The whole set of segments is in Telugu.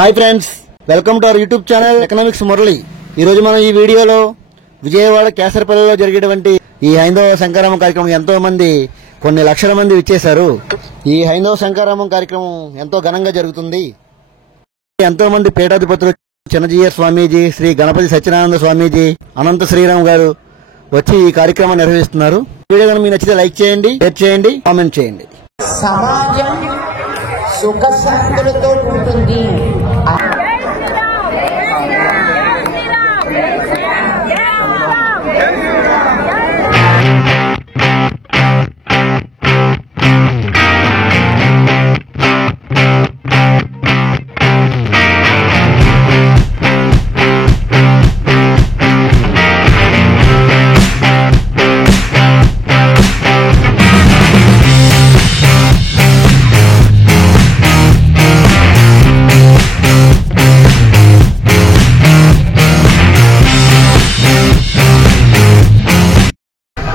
Hi friends, welcome to our YouTube channel economics Murali. ఈ రోజు మనం ఈ వీడియోలో విజయవాడ కేసరపల్లిలో జరిగేటువంటి ఈ హైందవ శంకరామం కార్యక్రమం ఎంతో మంది కొన్ని లక్షల మంది విచ్చేశారు. ఈ హైందవ శంకరామం కార్యక్రమం ఎంతో ఘనంగా జరుగుతుంది. ఎంతో మంది పీఠాధిపతులు చిన్నజీయర్ స్వామీజీ, శ్రీ గణపతి సత్యనారాయణ స్వామీజీ, అనంత శ్రీరామ్ గారు వచ్చి ఈ కార్యక్రమాన్ని నిర్వహిస్తున్నారు. వీడియో కనుక మీకు నచ్చితే లైక్ చేయండి, షేర్ చేయండి, కామెంట్ చేయండి. సమాజం సుఖశాంతులతో ఉంటుంది.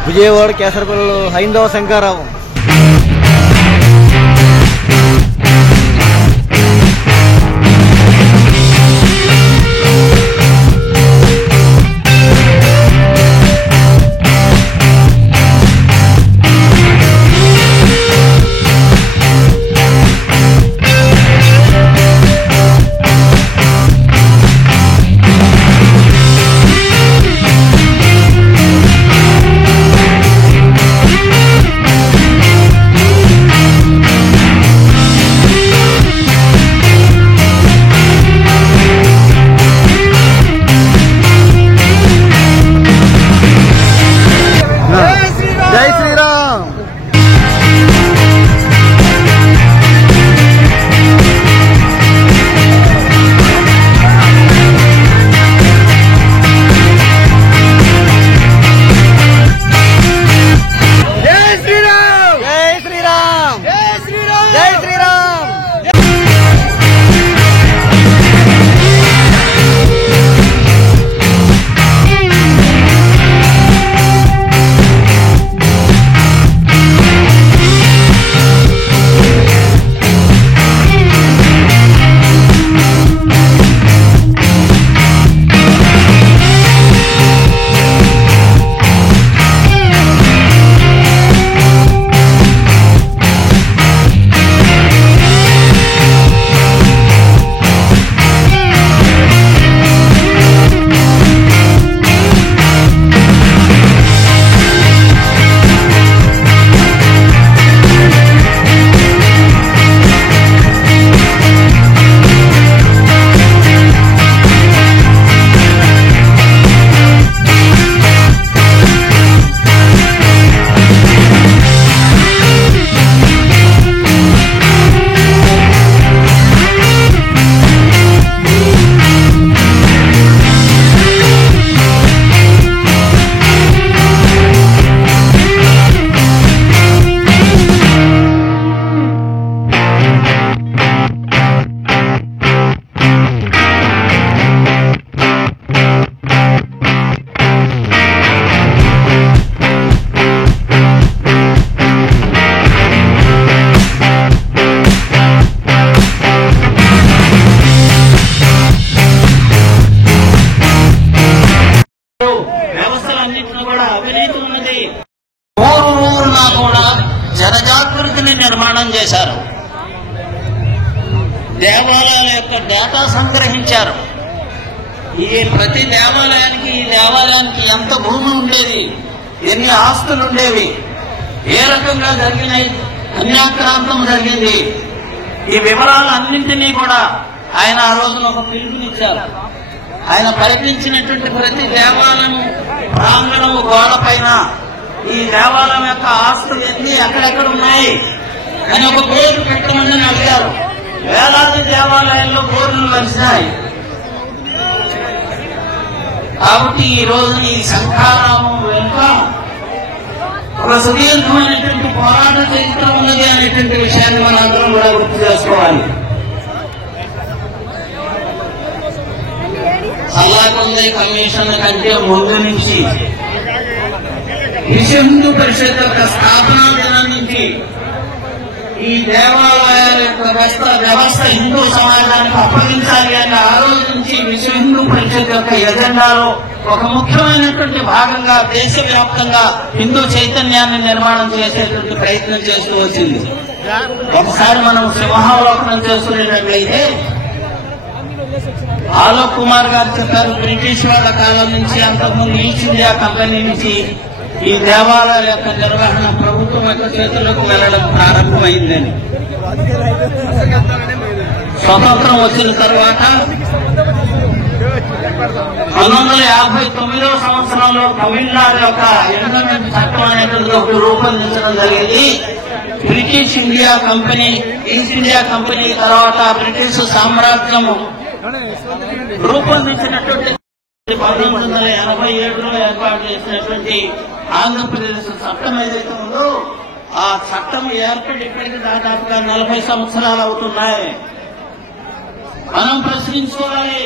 విజయవాడ కేసరపల్లిలో హైందవ శంకరామం. జై శ్రీరామ్. జై శ్రీరామ్. జై శ్రీరామ్. జై శ్రీరామ్. జై శ్రీరామ్. వ్యవస్థలన్నింటిలో కూడా అవినీతి ఉన్నది. ఊరునా కూడా జనజాగృతిని నిర్మాణం చేశారు. దేవాలయాల యొక్క డేటా సంగ్రహించారు. ఈ ప్రతి దేవాలయానికి ఈ దేవాలయానికి ఎంత భూమి ఉండేది, ఎన్ని ఆస్తులు ఉండేవి, ఏ రకంగా జరిగిన అన్యాక్రాంతం జరిగింది, ఈ వివరాలన్నింటినీ కూడా ఆయన ఆ రోజున ఒక పిలుపునిచ్చారు. ఆయన పలికించినటువంటి ప్రతి దేవాలయం ప్రాంగణము గోడ పైన ఈ దేవాలయం యొక్క ఆస్తులు ఎన్ని ఎక్కడెక్కడ ఉన్నాయి అని ఒక బోర్డు పెట్టమని అడిగారు. వేలాది దేవాలయాల్లో బోర్డులు కలిసినాయి. కాబట్టి ఈ రోజున ఈ శంకరామం వెనుక ఒక సుదీర్ఘమైనటువంటి పోరాట చరిత్ర ఉన్నది అనేటువంటి విషయాన్ని మనందరం కూడా గుర్తు చేసుకోవాలి. సల్లాకొండ కమిషన్ కంటే ముందు నుంచి విశ్వ హిందూ పరిషత్ యొక్క స్థాపనా దినం నుంచి ఈ దేవాలయాల యొక్క వ్యవస్థ హిందూ సమాజానికి అప్పగించాలి అని ఆ రోజు నుంచి విశ్వ హిందూ పరిషత్ యొక్క ఎజెండాలో ఒక ముఖ్యమైనటువంటి భాగంగా దేశవ్యాప్తంగా హిందూ చైతన్యాన్ని నిర్మాణం చేసేటువంటి ప్రయత్నం చేస్తూ వచ్చింది. ఒకసారి మనం సింహావలోకనం చేసుకునేటట్లయితే ఆలోక్ కుమార్ గారు చెప్పారు, బ్రిటిష్ వాళ్ళ కాలం నుంచి అంతకుముందు ఈస్ట్ ఇండియా కంపెనీ నుంచి ఈ దేవాలయాల యొక్క నిర్వహణ ప్రభుత్వం యొక్క చేతుల్లోకి వెళ్లడం ప్రారంభమైందని. స్వతంత్రం వచ్చిన తర్వాత 1959వ సంవత్సరంలో తమిళనాడు యొక్క ఎండోమెంట్ చట్టం అనేటువంటి ఒకటి రూపొందించడం జరిగింది. British India company, east India company తర్వాత బ్రిటిష్ సామ్రాజ్యము రూపొందించినటువంటి 1987లో ఏర్పాటు చేసినటువంటి ఆంధ్రప్రదేశ్ చట్టం ఏదైతే ఉందో ఆ చట్టం ఏర్పడి ఇప్పటికి దాదాపుగా 40 సంవత్సరాలు అవుతున్నాయి. మనం ప్రశ్నించుకోవాలి,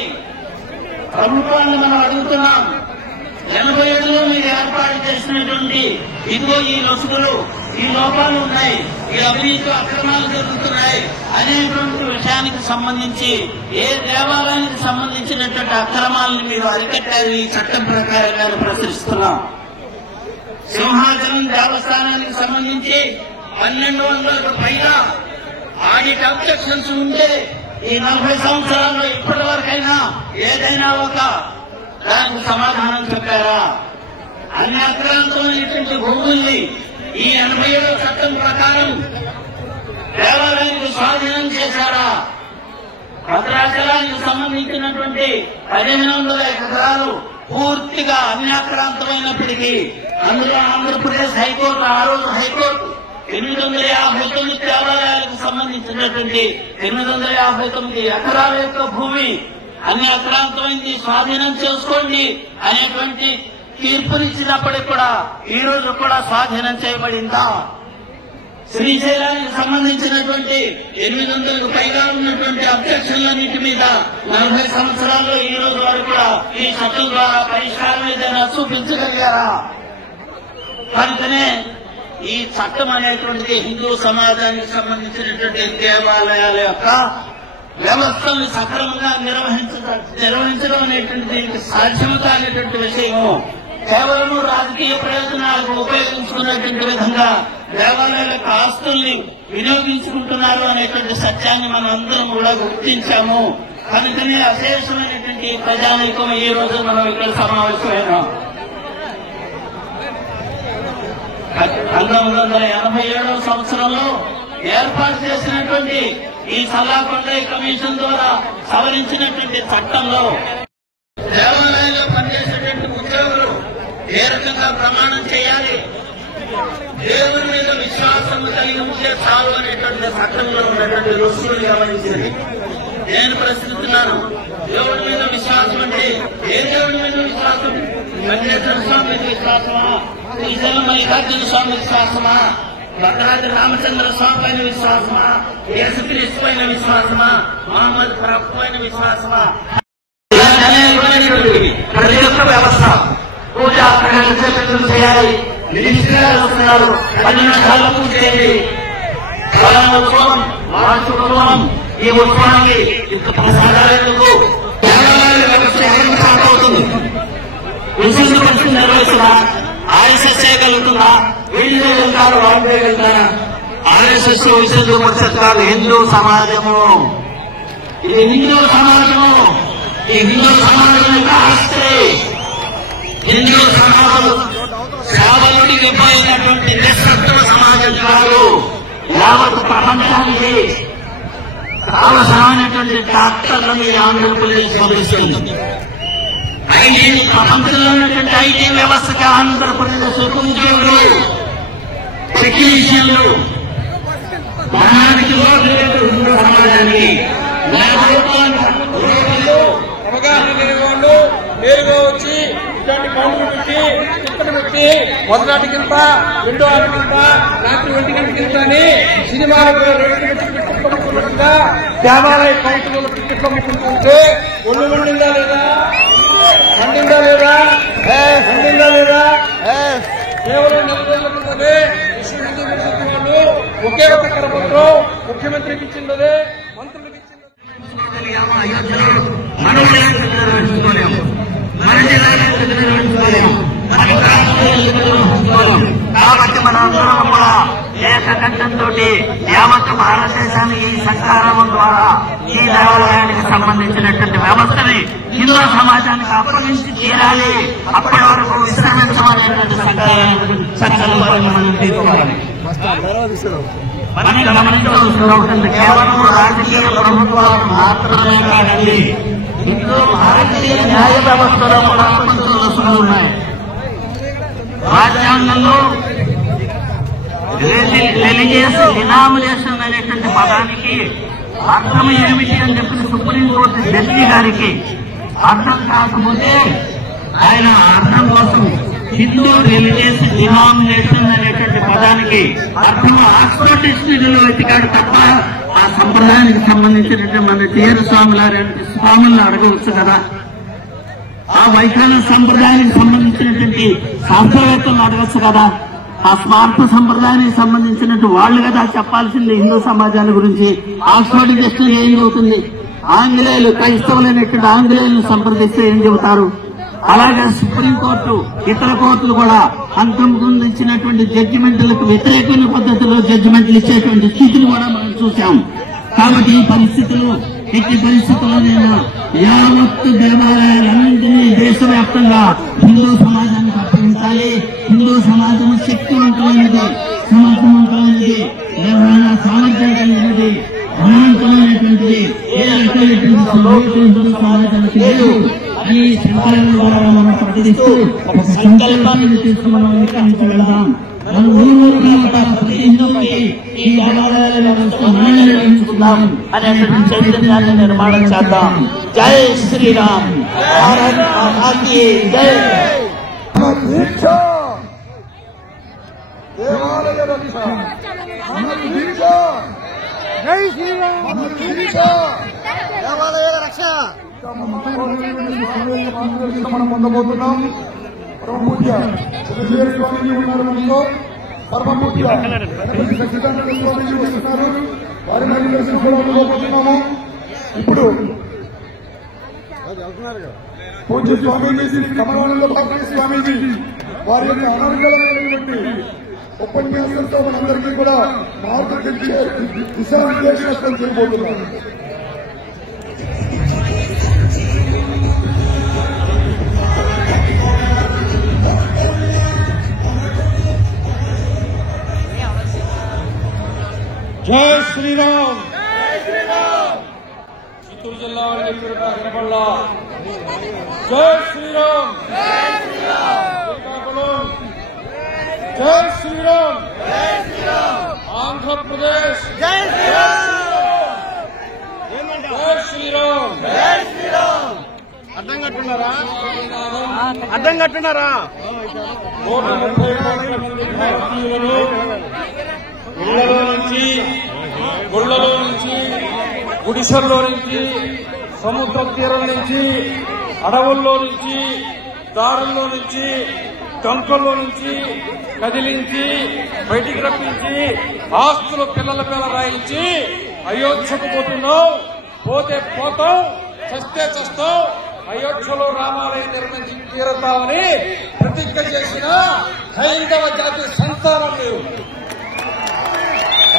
ప్రభుత్వాన్ని మనం అడుగుతున్నాం. 87లో మీరు ఏర్పాటు చేసినటువంటి ఇదిగో ఈ లొసుగులు, ఈ లోపాలు ఉన్నాయి, ఈ అవినీతి అక్రమాలు జరుగుతున్నాయి అనేటువంటి విషయానికి సంబంధించి ఏ దేవాలయానికి సంబంధించినటువంటి అక్రమాలను మీరు అరికట్టారు ఈ చట్టం ప్రకారంగా ప్రశ్నిస్తున్నాం. సింహాచలం దేవస్థానానికి సంబంధించి 1200కు పైగా ఆడిట్ అబ్జెక్షన్స్ ఉంటే ఈ 40 సంవత్సరాల్లో ఇప్పటి వరకైనా ఏదైనా ఒక దానికి సమాధానం చెప్పారా? అన్ని అక్రాంతమైనటువంటి భూముల్ని ఈ 87వ చట్టం ప్రకారం దేవాలయానికి స్వాధీనం చేశారా? భద్రాచలానికి సంబంధించినటువంటి 1500 ఎకరాలు పూర్తిగా అన్యాక్రాంతమైనప్పటికీ అందులో ఆంధ్రప్రదేశ్ హైకోర్టు ఆ రోజు హైకోర్టు 859 దేవాలయాలకు సంబంధించినటువంటి 859 ఎకరాల యొక్క భూమి అన్యాక్రాంతమైంది, స్వాధీనం చేసుకోండి అనేటువంటి తీర్పునిచ్చినప్పటికి కూడా ఈ రోజు కూడా స్వాధీనం చేయబడిందా? శ్రీశైలానికి సంబంధించినటువంటి 800కు పైగా ఉన్నటువంటి అబ్జెక్షన్లన్నింటి మీద 40 సంవత్సరాల్లో ఈ రోజు వరకు కూడా ఈ చట్టం ద్వారా పరిష్కారం ఏదైనా చూపించగలిగారా? కనుకనే ఈ చట్టం అనేటువంటిది హిందూ సమాజానికి సంబంధించినటువంటి దేవాలయాల యొక్క వ్యవస్థను సక్రమంగా నిర్వహించడం అనేటువంటి దీనికి సాధ్యం కానిటువంటి విషయము. కేవలం రాజకీయ ప్రయోజనాలకు ఉపయోగించుకున్నటువంటి విధంగా దేవాలయాల యొక్క ఆస్తుల్ని వినియోగించుకుంటున్నారు అనేటువంటి సత్యాన్ని మనం అందరం కూడా గుర్తించాము. కనుకనే అశేషమైనటువంటి ప్రజానీకం ఈ రోజు మనం ఇక్కడ సమావేశమైనాం. 1987వ సంవత్సరంలో ఏర్పాటు చేసినటువంటి ఈ సల్లాకొండయ్య కమిషన్ ద్వారా సవరించినటువంటి చట్టంలో దేవాలయంలో పనిచేసేటువంటి ఉద్యోగులు ఏ రకంగా ప్రమాణం చేయాలి, దేవుని మీద విశ్వాసం కలిగి ఉంటే చాలు అనేటువంటి చట్టంలో ఉన్నటువంటి రుసులు గమనించింది. నేను ప్రశ్నిస్తున్నాను, దేవుడి మీద విశ్వాసం అంటే ఏ దేవుడి మీద విశ్వాసం? వెంకటేశ్వర స్వామి మీద విశ్వాసమా? శ్రీశైలం మల్లికార్జున స్వామి విశ్వాసమా? భద్రాద్రి రామచంద్ర స్వామి పైన విశ్వాసమా? యేసుక్రీస్తు పైన విశ్వాసమా? మహమ్మద్ ప్రవక్త పైన విశ్వాసమా? ప్రతి ఒక్క వ్యవస్థ పూజా ప్రకటన చేయాలి. మినిస్ట్రీలు వస్తున్నారు, 10 నిమిషాల్లో పూజ చేయండి. ఉత్సవం, వార్షికోత్సవం, ఈ ఉత్సవానికి ఇంత ప్రసాదాలకు దేవాలయాల వ్యవస్థ ఎక్కడికి సాగుతుంది? విశుద్ధ పరిస్థితి నిర్వహిస్తుందా? ఆర్ఎస్ఎస్ చేయగలుగుతుందా? వీళ్ళు చేయగలుగుతారు, వాళ్ళు చేయగలుగుతారా? ఆర్ఎస్ఎస్ విశుద్ధ పరిషత్ కాదు, హిందూ సమాజము. ఇది హిందూ సమాజము. ఈ హిందూ సమాజం యొక్క ఆస్తి. హిందూ సమాజం సేవలుడికి పోయినటువంటి నిశ్శబ్ద సమాజం కాదు. యావత్ ప్రపంచానికి అవసరమైనటువంటి డాక్టర్లను ఈ ఆంధ్రప్రదేశ్ పంపిస్తుంది. ప్రపంచంలో ఉన్నటువంటి ఐటీ వ్యవస్థకి ఆంధ్రప్రదేశ్ ఉద్యోగులు, టెక్నీషియన్లు దానికి హిందూ సమాజానికి అవగాహన లేని వాళ్ళు నేరుగా వచ్చి ఇట్లాంటి కౌంటర్ పెట్టి టిక్కెట్ పెట్టి మొదటి కింద 2 ఆరు కింద రాత్రి 1 గంట కింద అని సినిమాలకు టిక్కెట్లుగా దేవాలయ కౌంటర్లో టిక్కెట్లు అమ్ముకుంటుంటే ఒళ్ళు మండిందా లేదా? మండిందా లేదా? మండిందా లేదా? కేవలం 4 రోజుల క్రితమే విశ్వ హిందూ పరిషత్ వాళ్ళు ఒకే ఒక కరపత్రం ముఖ్యమంత్రికి ఇచ్చిందే, మంత్రులకు ఇచ్చిందే. కాబట్టి మనందరం కూడా ఏకకంఠంతో యావత్ భారతదేశానికి ఈ సంకారమం ద్వారా ఈ దేవాలయానికి సంబంధించినటువంటి వ్యవస్థని హిందూ సమాజానికి అప్పగించి తీరాలి. అప్పటి వరకు విశ్రమించమనేటువంటి సంకల్పాన్ని మనం తీసుకోవాలి. మనం గమనించవలసి ఉంటుంది, కేవలం రాజకీయ ప్రభుత్వాలు మాత్రమే కాదండి, హిందూ భారతీయ న్యాయ వ్యవస్థలో కూడా కొన్ని దోషాలు ఉన్నాయి. రాజ్యాంగంలో రిలీజియస్ డినామినేషన్ అనేటువంటి పదానికి అర్థం ఏమిటి అని చెప్పి సుప్రీంకోర్టు జడ్జి గారికి అర్థం కాకపోతే ఆయన అర్థం కోసం హిందూ రిలీజియస్ డినామినేషన్ అనేటువంటి పదానికి అర్థం ఆక్స్ఫర్డ్ డిక్షనరీలో వెతికాడు తప్ప ఆ సంప్రదాయానికి సంబంధించినటువంటి మన టీఆర్ స్వాములను అడగవచ్చు కదా. ఆ వైఖాన సంప్రదాయానికి సంబంధించినటువంటి శాస్త్రవేత్తలను అడగచ్చు కదా. ఆ స్మార్త సంప్రదాయానికి సంబంధించినట్టు వాళ్ళు కదా చెప్పాల్సింది హిందూ సమాజాల గురించి. ఆక్స్ఫర్డ్ డిక్షనరీ ఏం చెబుతుంది? ఆంగ్లేయులు క్రైస్తవులైనటువంటి ఆంగ్లేయులను సంప్రదిస్తే ఏం చెబుతారు? అలాగే సుప్రీంకోర్టు ఇతర కోర్టులు కూడా అంతకుముందు ఇచ్చినటువంటి జడ్జిమెంట్లకు వ్యతిరేకమైన పద్ధతిలో జడ్జిమెంట్లు ఇచ్చేటువంటి స్థితిని కూడా మనం చూశాం. కాబట్టి ఈ పరిస్థితులు ఎట్టి పరిస్థితుల్లోనైనా యావత్తు దేవాలయాలన్నింటినీ దేశవ్యాప్తంగా హిందూ సమాజానికి అప్పగించాలి. హిందూ సమాజం శక్తివంతమైనది, సమర్థవంతమైనది, సామర్థ్యం కలిగినది, అనంతమైనటువంటిది, ఏ రకమైనటువంటి హిందూ సమాజానికి లేదు. ఈ సంకలనం ద్వారా మనం ప్రకటిస్తూ ఒక సంకల్పాన్ని తీసుకుని మనం ఇక్కడి నుంచి వెళదాం. మనం ఊరూరుగా ప్రతి హిందువుకి ఈ దేవాలయాల మనల్ని నిర్వహించుకుందాం అనేటువంటి చైతన్యాన్ని నిర్మాణం చేద్దాం. జై శ్రీరామ్, భారత్ మాతా కీ జై. దేవాలయ రక్ష, జై శ్రీరామ్, దేవాలయ రక్ష. మనం పొందబోతున్నాం. పరమపూజ్య స్వామీజీ ఉన్నారు, మనతో పరమపూజ్య స్వామీజీ వస్తున్నారు. వారిని దర్శనం కూడా పొందబోతున్నాము. ఇప్పుడు పూజ్య స్వామీజీ కమలంలో భారతీయ స్వామీజీ వారి యొక్క అనారోగ్యమైనటువంటి ఉపన్యాసంతో మనందరికీ కూడా మార్గదర్శి దిశానిర్దేశం చేయబోతున్నాం. జై శ్రీరామ్, చిత్తూరు జిల్లా వినపల్లా. జై శ్రీరామ్, శ్రీకాకుళం. జై శ్రీరామ్, ఆంధ్రప్రదేశ్. జై శ్రీరామ్. అర్థం కట్టున్నారా? 130 కోట్ల మంది భారతీయులను గుళ్లలో నుంచి గుడిసెల్లో నుంచి సముద్ర తీరం నుంచి అడవుల్లో నుంచి దారుల్లో నుంచి కంకల్లో నుంచి కదిలించి బయటికి రప్పించి ఆస్తులు పిల్లల పిల్ల రాయించి అయోధ్యకు పోతున్నాం, పోతే పోతాం, చస్తే చస్తాం, అయోధ్యలో రామాలయం నిర్మించి తీరుతామని ప్రతిజ్ఞ చేసిన హైందవ జాతి సంతానం మీరు.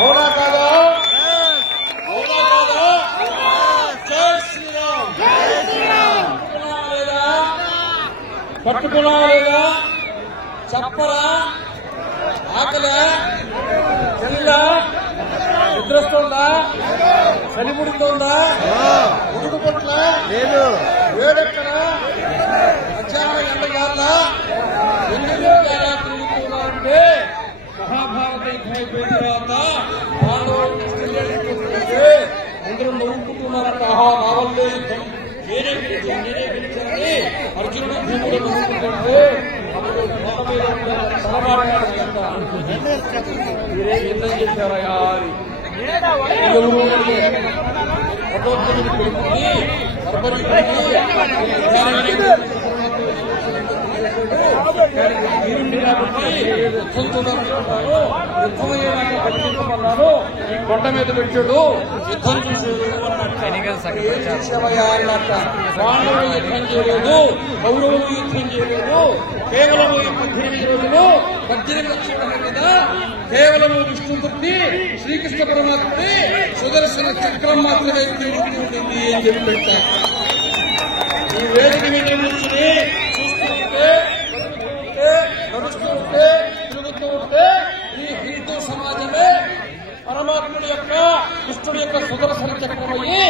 అవునా కాదా? అవునా కాదా? జై శ్రీరామ్. లేదా పట్టుకున్నా లేదా? చెప్పరా? ఆకలా? చెల్లా? నిద్రస్తుందా? చలిముడుతుందా? ఉడుకు పట్ల లేదు, వేడెక్కడా? మధ్యాహ్నం ఎండగాలా? ఎందుకు ఎలా తిరుగుతున్నారంటే మహాభారత యుద్ధం అయిపోయిన తర్వాత పాండవులు అందరూ నవ్వుకుంటున్నారంట. నా వల్లే యుద్ధం, నేనే గెలిచానని అర్జునుడు భీముడు నవ్వుకుంటుంటే అప్పుడు మీరే యుద్ధం చేశారయ్యా అని ఎవరు భగవంతుడిని పెడుతుంది యుద్ధం చూడాలనుకుంటాను, యుద్ధం అయ్యేదాకా బతికించమన్నాను, ఈ కొండ మీద పెట్టాడు, యుద్ధం చూసేది ఏం చేసేవయ్యా అన్నట్ట. పాండవులు యుద్ధం చేయలేదు, కౌరవులు యుద్ధం చేయలేదు, కేవలం 18 రోజులు 18 లక్షల మీద కేవలం విష్ణుమూర్తి శ్రీకృష్ణ పరమాత్ముడి సుదర్శన చక్రం మాత్రమే ఉంటుంది అని చెప్పి పెట్టారు. ఈ వేదిక మీద కూర్చుని చూస్తుంటే నడుస్తూ ఉంటే తిరుగుతూ ఉంటే ఈ హిందూ సమాజమే పరమాత్ముడి యొక్క కృష్ణుడి యొక్క సుదర్శన చక్రం అయ్యి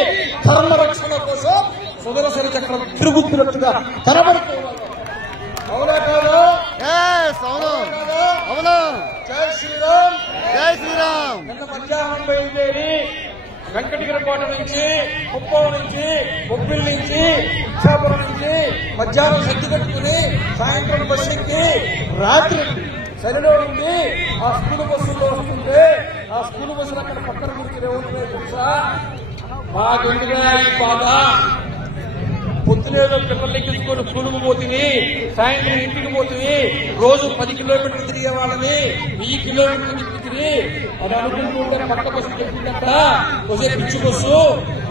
ధర్మరక్షణ కోసం సుదర్శన చక్రం తిరుగుతున్నట్టుగా కనబడుతున్నారు. అవునా కాదు? అవును. జై శ్రీరామ్. జై శ్రీరామ్. నిన్న మధ్యాహ్నం బయలుదేరి వెంకటగిరికోట నుంచి, కుప్పం నుంచి, బొబ్బిలి నుంచి, ఇచ్చాపురం నుంచి మధ్యాహ్నం సర్ది కట్టుకుని సాయంత్రం బస్సు ఎక్కి రాత్రి శనిలో నుండి ఆ స్కూల్ బస్సుల్లో వస్తుంటే ఆ స్కూల్ బస్సులు అక్కడ పక్కన కూర్చునే ఉంటున్నాయి తెలుసా. మాకెందుగా ఈ బాధ, పొద్దునేదో పిల్లలు ఎక్కించుకొని స్కూలుకు పోతుంది, సాయంత్రం ఇంటికి పోతుంది, రోజు 10 కిలోమీటర్లు తిరిగే వాళ్ళని 1000 కిలోమీటర్లు తిరిగి అని అనుకుంటూ ఉంటే పక్క బస్సు చెప్పిందట, వచ్చే పిచ్చి బస్సు,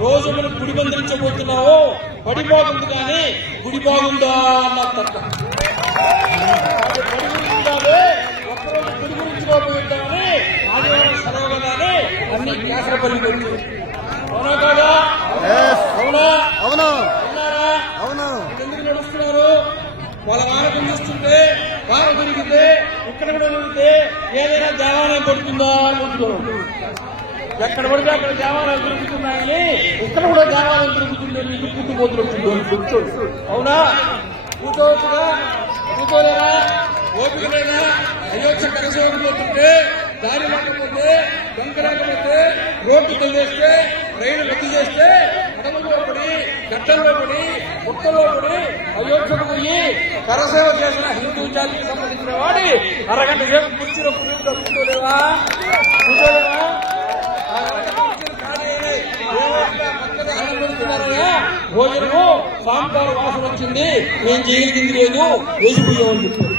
రోజు మనం గుడి బంధించబోతున్నావు, బడి బాగుంది కానీ గుడి బాగుందా అన్నట్ట. బడి గురించి కాదు, ఒక్కరోజు గుడి గురించి పోతుందామని ఆదివారం సెలవు కదాని అన్ని కేసరపల్లి పెట్టి. అవునా కాదా? అవునా? అవును. ఉన్నారా? అవును. ఎందుకు నడుస్తున్నారు? వాళ్ళ వారకం చూస్తుంటే వార దొరికితే ఇక్కడ కూడా దొరికితే ఏదైనా దేవాలయం పడుతుందా అనుకుంటున్నారు. ఎక్కడ పడితే అక్కడ దేవాలయం దొరుకుతున్నాయని ఇక్కడ కూడా దేవాలయం దొరుకుతుందని ఇది పుట్టుపోతున్నట్టు. అవునా? కూర్చోవచ్చుగా? కూర్చోలేరా? ఓపిక లేదా? అయోధ్య కలిసిపోతుంటే దారి లేకపోతే దొంగ లేకపోతే రోడ్డు తొలిస్తే రైలు రద్దు చేస్తే అడవుల్లో పడి గట్టల్లో పడి గుట్టలో పడి అయోధ్యకు పోయి కరసేవ చేసిన హిందూ జాతికి సంబంధించిన వాడి అరగంట సేపు కూర్చున్నప్పుడు కూర్చోలేవా? కూర్చోలేవా? ఆ అరగంట కూర్చుని ఖాళీ పక్కన ఆనందిస్తున్నారయ్యా, భోజనము సాంబారు వాసన వచ్చింది, నేను చేయగలిగింది లేదు, వేసిపోయామని చెప్పారు.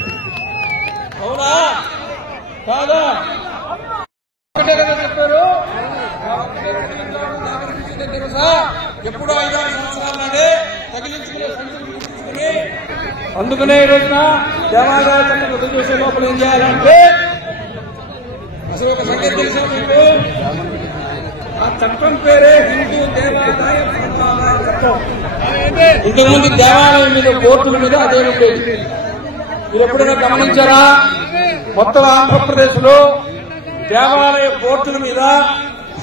అవునా కాదా? ఒకటే కదా చెప్పారు. తెలుసా, ఎప్పుడో 5-6 సంవత్సరాల నాడే తగిలించుకునే సంచులు గుర్తించుకుని, అందుకనే ఈ రోజున దేవాదాయ చట్టం రద్దు చేసే లోపల ఏం చేయాలంటే అసలు ఒక సంగతి తెలిసిన మీకు, ఆ చట్టం పేరే హిందూ దేవాదాయ చట్టం. ఇంతకుముందు దేవాలయం మీద కోర్టుల మీద అదే ఉండేది. మీరు ఎప్పుడైనా గమనించారా? మొత్తం ఆంధ్రప్రదేశ్ లో దేవాలయ కోర్టుల మీద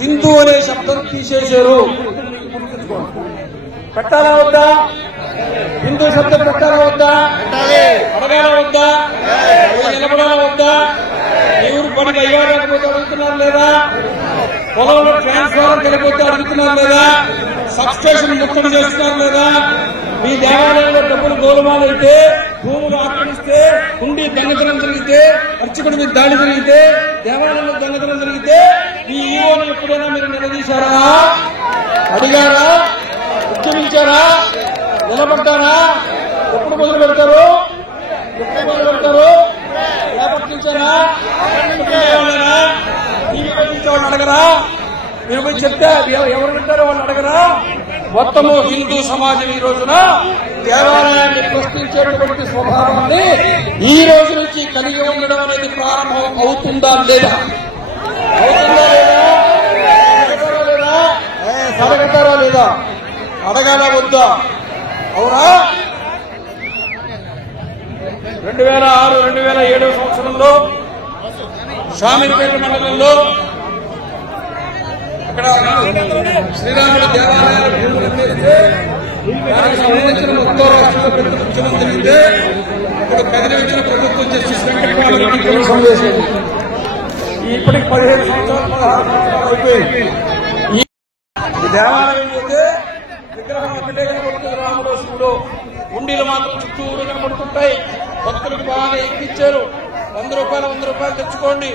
హిందూ అనే శబ్దం తీసేశారు. పెట్టాలా వద్దా? హిందూ శబ్దం పెట్టాలా వద్దా? అడగాలా వద్దా? నిలబడాలా వద్దా? ఎవరు పనికి అయ్యా లేకపోతే అడుగుతున్నారు లేదా? పొలంలో ట్రాన్స్ఫార్మర్ కలిగిపోతే అడుగుతున్నారు లేదా? సబ్ స్టేషన్ ముట్టడి చేస్తున్నారు లేదా? మీ దేవాలయంలో డబ్బులు గోలుమాలైతే, భూములు ఆక్రమిస్తే, ఉండి దొంగతనం జరిగితే, అర్చకుడి మీద దాడి జరిగితే, దేవాలయంలో దొంగతనం జరిగితే ఈ ఈవోని ఎప్పుడైనా మీరు నిలదీశారా? అడిగారా? ఉద్యమించారా? నిలబడ్డారా? ఎప్పుడు మొదలు పెడతారు? ఎప్పుడు మొదలు పెడతారు? రేపట్టించారా? టీవీ పెట్టించే వాళ్ళు అడగరా? మీరు పోయి చెప్తే ఎవరు పెట్టారో వాళ్ళు అడగరా? మొత్తము హిందూ సమాజం ఈ రోజున దేవాలయాన్ని ప్రశ్నించేటువంటి స్వభావాన్ని ఈ రోజు నుంచి కలిగి ఉండడం అనేది ప్రారంభం అవుతుందా లేదా? అవుతుందా లేదా? అడగతారా లేదా? అడగతారా లేదా? అడగాల వద్దా? అవునా? 2006-2007 సంవత్సరంలో స్వామిపేట మండలంలో అక్కడ శ్రీరాముడి దేవాలయాల భూములు చేస్తే దానికి సంబంధించిన మొత్తం రాష్ట్రంలో పెద్ద ముఖ్యమంత్రి జరిగితే ఇప్పుడు కదిలి వచ్చిన ప్రభుత్వం జస్టిస్ వెంకటపాలరెడ్డి కమిషన్ వేసింది. ఇప్పటికి 15 సంవత్సరాలు 16 సంవత్సరాలు అయిపోయింది. ఈ దేవాలయం అయితే విగ్రహం ఒకటే కనబడుతుంది, రాముడు శివుడు, ఉండీలు మాత్రం చుట్టూరు కనబడుతుంటాయి. భక్తులకు బాగా ఎక్కించారు. 100 రూపాయలు తెచ్చుకోండి.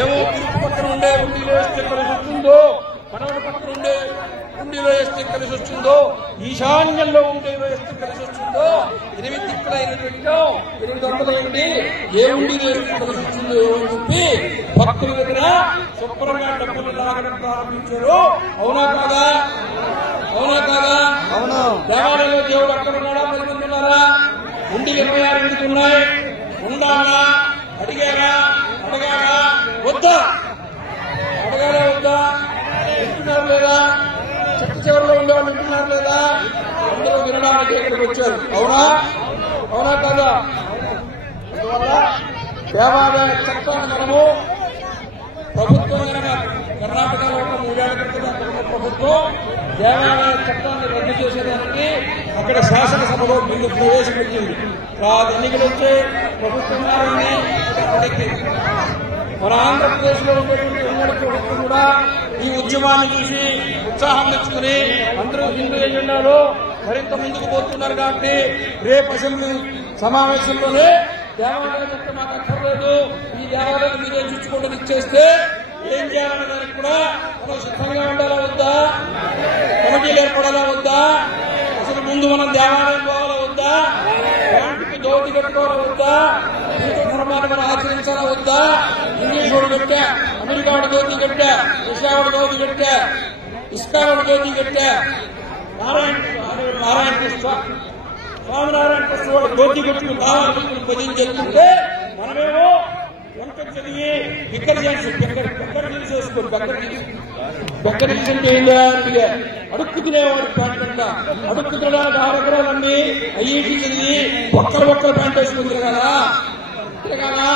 ఏమో తిరుగు పక్కన ఉండే ఉండీలు వేస్తే పరిస్థితి ఉందో, మనవడి పక్కన ఉండే ఉండిలో వేస్తే కలిసి వచ్చిందో, ఈశాన్యంలో ఉండిలో వేస్తే కలిసి వచ్చిందో, 8 దిక్కులైనటువంటి 800 ఏ ఉండిలో వేస్తే కలిసి వచ్చిందో అని చెప్పి భక్తుల దగ్గర శుభ్రంగా డబ్బులు లాగడం ప్రారంభించారు. అవునా కాదా? అవునా కాదా? అవును. దేవాలయంలో దేవుడు అక్కడ ఉన్నాడా? 10 మంది ఉన్నారా? ఉండిలు 26 ఎందుకు ఉన్నాయి? ఉండాలా? అడిగారా? అడగారా? వద్దా? అడగారా వద్దా? వింటున్నారు లేదా? చెట్టు చివరిలో ఉండేవాళ్ళు వింటున్నారు లేదా? అందరూ వినడానికి ఇక్కడికి వచ్చారు. అవునా? అవునా కాదా? అందువల్ల దేవాలయ చట్టాన్ని మనము ప్రభుత్వం కనుక కర్ణాటకలో ఒక 3 ఏళ్ల క్రితం ప్రభుత్వం దేవాలయ చట్టాన్ని రద్దు చేసేదానికి అక్కడ శాసనసభలో బిల్లు ప్రవేశపెట్టింది. ఎన్నికలు వచ్చే ప్రభుత్వం మన ఆంధ్రప్రదేశ్ లో ఉండేటువంటి ఉమ్మడి ప్రభుత్వం కూడా ఈ ఉద్యమాన్ని చూసి ఉత్సాహం తెచ్చుకుని అందరూ హిందూ ఎజెండాలో మరింత ముందుకు పోతున్నారు. కాబట్టి రేపు అసెంబ్లీ సమావేశంలోనే దేవాలయ చట్టం మాకు అక్కర్లేదు, ఈ దేవాలయం మీరే చూసుకోవడం ఇచ్చేస్తే ఏం చేయాలనే దానికి కూడా మనం సిద్ధంగా ఉండాలా వద్దా? కమిటీలు ఏర్పడాలా వద్దా? అసలు ముందు మనం దేవాలయం పోవాలా వద్దా? బ్యాంకుకి దోతి కట్టుకోవాలా వద్దా? హిందూ ధర్మాన్ని మనం ఆచరించాలా వద్దా? ఇంగ్లీష్ వాడు కట్టా, అమెరికా వాడు దోతి కట్టా, రష్యా వాడు దోతి కట్టా, ఇస్కా వాడు దోతి కట్టా, నారాయణ కృష్ణ స్వామినారాయణ కృష్ణ వాడు దోతి కట్టుకుని కావాలని భజన చేస్తుంటే మనమేమో వంట చదివి బిక్కర చేసుకోండి. బెక్కర అంటే ఏంటంటే అడుక్కు తినేవాడు ప్యాంట్ అంట, అడుక్కు తినడానికి 6 ఎకరాలన్నీ ఐఐటి చదివి ఒక్కరు ప్యాంట్ వేసుకుని తిరగాలా?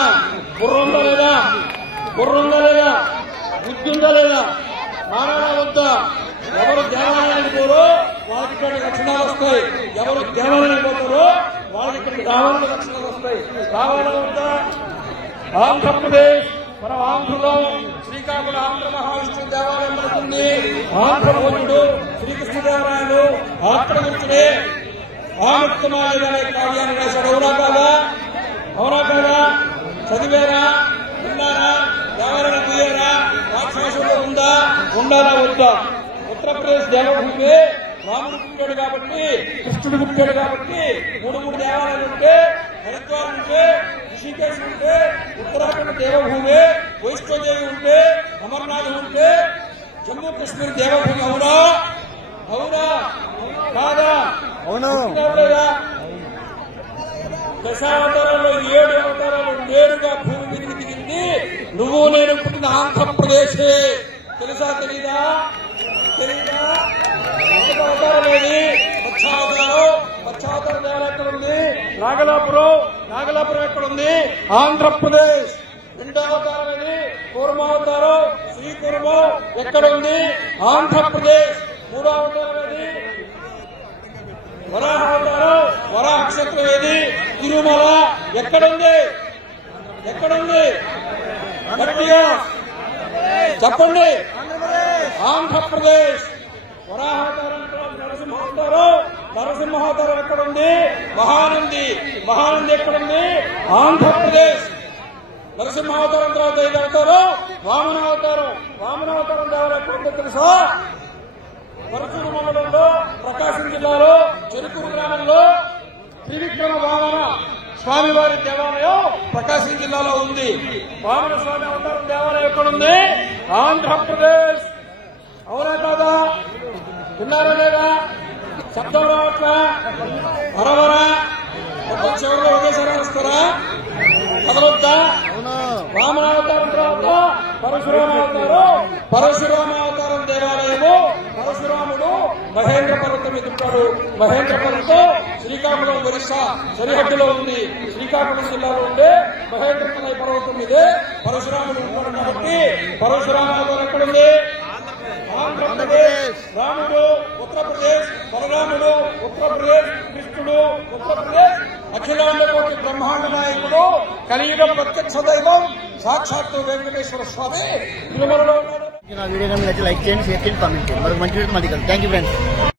బుర్రందా లేదా? బుర్రందా లేదా? బుద్ధి ఉందా లేదా? మానవా వద్దా? ఎవరు దేవాలయానికి పోరో వాళ్ళకి ఇక్కడ లక్షణాలు వస్తాయి, ఎవరు దేవాలయానికి పోతారో వాళ్ళకి ఇక్కడ రావాలని లక్షణాలు వస్తాయి. రావాలా వద్దా? ఆంధ్రప్రదేశ్ మన ఆంధ్రలో శ్రీకాకుళం ఆంధ్ర మహావిష్ణు దేవాలయం పడుతుంది. ఆంధ్రభోజుడు శ్రీకృష్ణదేవరాయలు అక్కడ కూర్చునే ఆముక్తమాలి అనే కావ్యాన్ని రాశాడు. అవునా కాదా? అవునా కాదా? చదివేరా? విన్నారా? దేవాలయం పోయారా? రాక్షసుడు ఉందా? ఉండాలా వద్దా? ఉత్తరప్రదేశ్ దేవభూమి రాముడు పుట్టాడు కాబట్టి, కృష్ణుడు పుట్టాడు కాబట్టి 3 దేవాలయాలు ఉంటే, హరిద్వార్ ఉంటే, ఋషికేశ్ ఉంటే, ఉత్తరాఖండ్ దేవభూమి, వైష్ణోదేవి ఉంటే, అమర్నాథ్ ఉంటే, జమ్మూ కాశ్మీర్ దేవభూమి. అవునా? అవునా కాదా? అవును. లేదా? దశావతారాల్లో 7 అవతారాలు నేరుగా భూమి మీదకి దిగింది. నువ్వు నేను పుట్టిన ఆంధ్రప్రదేశే. తెలుసా? తెలీదా? తెలీదా? అవతారం ఏది? పచ్చావతారం దేవాలయం ఎక్కడ ఉంది? నాగలాపురం ఎక్కడుంది? ఆంధ్రప్రదేశ్. 2వ అవతారం ఏది? కూర్మావతారం శ్రీకూర్మం ఎక్కడ ఉంది? ఆంధ్రప్రదేశ్. 3వ అవతారం ఏది? వరాహావతారం వరాహ నక్షత్రం ఏది? తిరుమల ఎక్కడుంది? ఎక్కడుంది? గట్టిగా చెప్పండి. ఆంధ్రప్రదేశ్. వరాహావతారం నరసింహావతారం ఎక్కడుంది? మహానంది ఎక్కడుంది? ఆంధ్రప్రదేశ్. నరసింహావతారం తర్వాత 5 అవతారం వామనావతారం దేవాలయం ఎక్కడుందో తెలుసా? పరచూరు మండలంలో ప్రకాశం జిల్లాలో చెరుకూరు గ్రామంలో త్రివిక్రమ వామన స్వామివారి దేవాలయం ప్రకాశం జిల్లాలో ఉంది. వామన స్వామి అవతారం దేవాలయం ఎక్కడుంది? ఆంధ్రప్రదేశ్. అవునా కాదా? విన్నారా లేదా? శబ్దం రావట్లా? వరవరా చివరిలో ఒకేసారి వస్తారా? కదలొద్దా? వామనావతారం తర్వాత పరశురామావతారం దేవాలయము. పరశురాముడు మహేంద్ర పర్వతం ఎదుర్కొంటాడు. మహేంద్ర పర్వతం శ్రీకాకుళం ఒరిస్సా సరిహద్దులో ఉంది. శ్రీకాకుళం జిల్లాలో ఉండే మహేంద్రమలై పర్వతం మీదే పరశురాముడు ఉంటాడు. కాబట్టి పరశురామావతారం ఎక్కడుంది? ఆంధ్రప్రదేశ్. రాముడు ఉత్తరప్రదేశ్, బలరాముడు ఉత్తరప్రదేశ్, కృష్ణుడు ఉత్తరప్రదేశ్, అఖిలాండ కోటి బ్రహ్మాండ నాయకుడు, కలియుగ ప్రత్యక్ష దైవం సాక్షాత్తు వెంకటేశ్వర స్వామి తిరుమలలో ఉన్నాడు. నా వీడియో కనుక లైక్ చేయండి, షేర్ చేయండి, కామెంట్ చేయండి. మరొక మంచి వీడియో మళ్ళీ కలుద్దాం. Thank you friends.